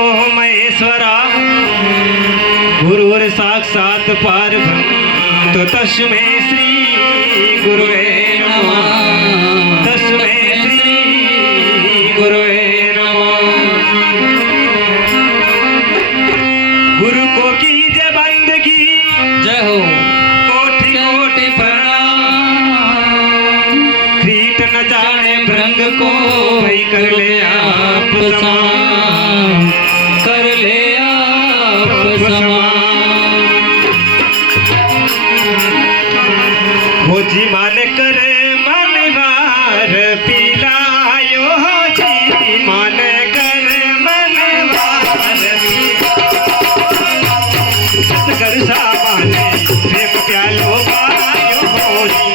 नमो महेश्वरा गुरुर् साक्षात् परब्रह्म तो तस्मै श्री गुरुवे नमः तस्मै श्री गुरुवे नमः। गुरु को कीजिए बंदगी जय हो कोटि कोटि प्रणाम। क्रीट न जाने भृंग को भाई कर ले आप समान कर ले आप समान। हो जी मान कर मनवार पिलायो हो जी मान कर मनवार सतगर सामाने प्रेम प्यालो पायो हो जी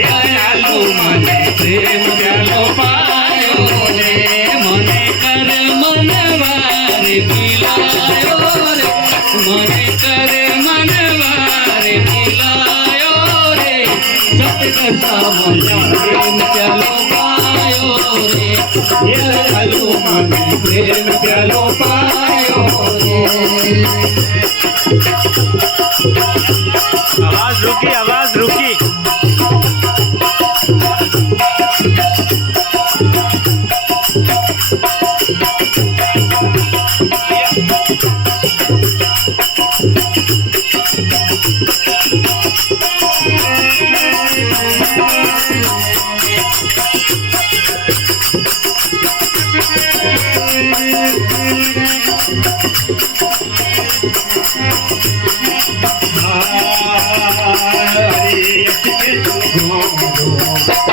ये प्यालो माने प्रेम प्यालो पायो रे मने कर मनवार पिलायो रे मने कर मनवार पिलायो रे सतगर सामने प्रेम प्यालो पायो रे ये प्यालो माने प्रेम प्यालो पायो रे। आवाज रुकी आवाज रुकी।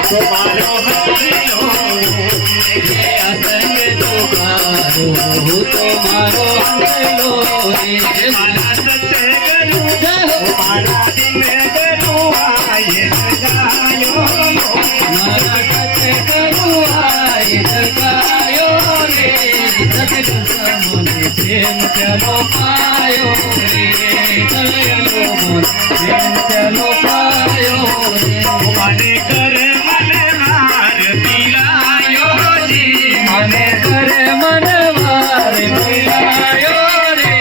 तुम्हारो हलो असंग तुम्हारो तुम्हारो हलो रे माला सत्य करू माला दिन करू आये गायो मारा सत्य करू आय जगायो रे सतगुर सामने प्रेम प्यालो पायो रे चलो मन प्रेम प्यालो पायो रे माने कर मनवार पिलायो जी मने कर मनवार पिलायो रे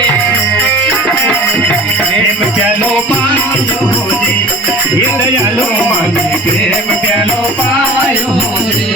प्रेम प्यालो पायो जी ये दयालो माने प्रेम प्यालो पायो रे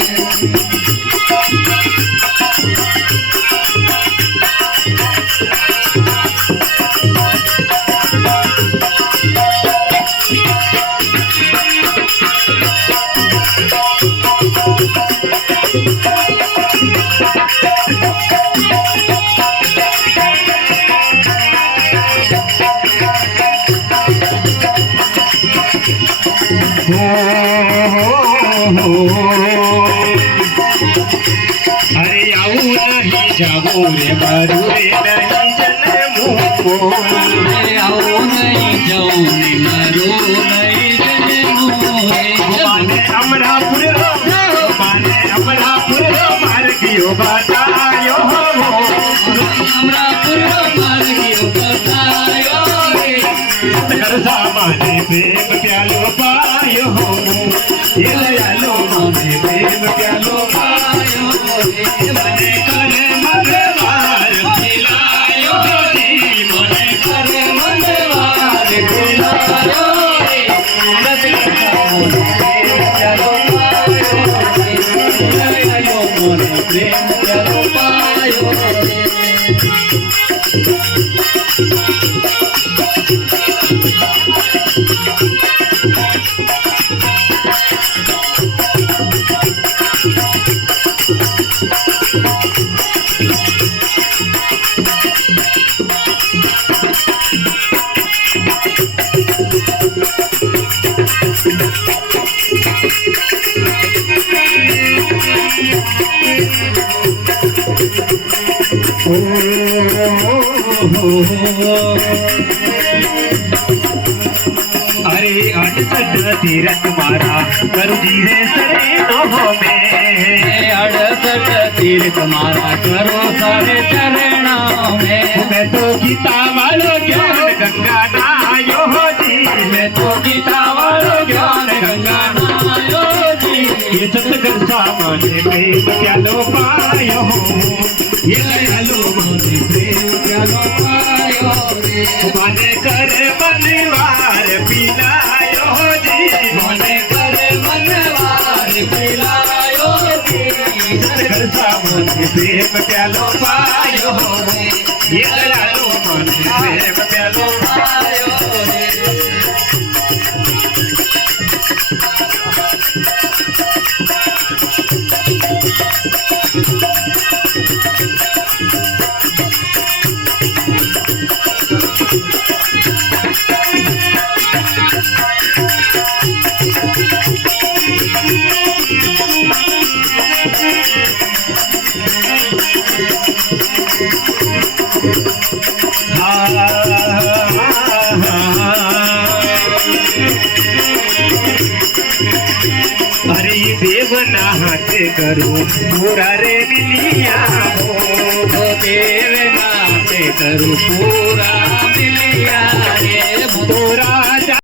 अरे आऊ नहीं जाओ रे मारू रे नहीं जन्मू आओ नहीं जाओ ने मरो नहीं जन्मो रे माने अमरापुर माने अमरापुर मार गियो बतायो अमरापुर मार गियो बतायो रे सतगर सामाने प्रेम प्यालो पायो ये दयालो माने प्रेम प्यालो पायो रे मने कर मनवार पिलायो जी मने कर मनवार पिलायो रे सतगुर सामने प्रेम प्यालो पायो रे चलो मन प्रेम प्यालो पायो रे। अरे 68 तीरथ मारा करू धीरे सरे नोहो में 68 तीर्थ मारा करो सारे चरणों में मैं तो गीता वालो ज्ञान गंगा नायो हो जी मैं तो गीता वालो ज्ञान गंगा नायो जी ये सतगुर सामने प्रेम प्यालो पायो ये दयालो माने प्रेम प्यालो पायो माने कर मनवार पिलायो जी माने कर मनवार पिलायो रे सतगुर सामने प्रेम प्यालो पायो ये दयालो माने प्रेम प्यालो पायो रे अरे ये देवना हाथ करो पूरा रे मिलिया हो देव नाते करू पूरा मिलिया रे पूरा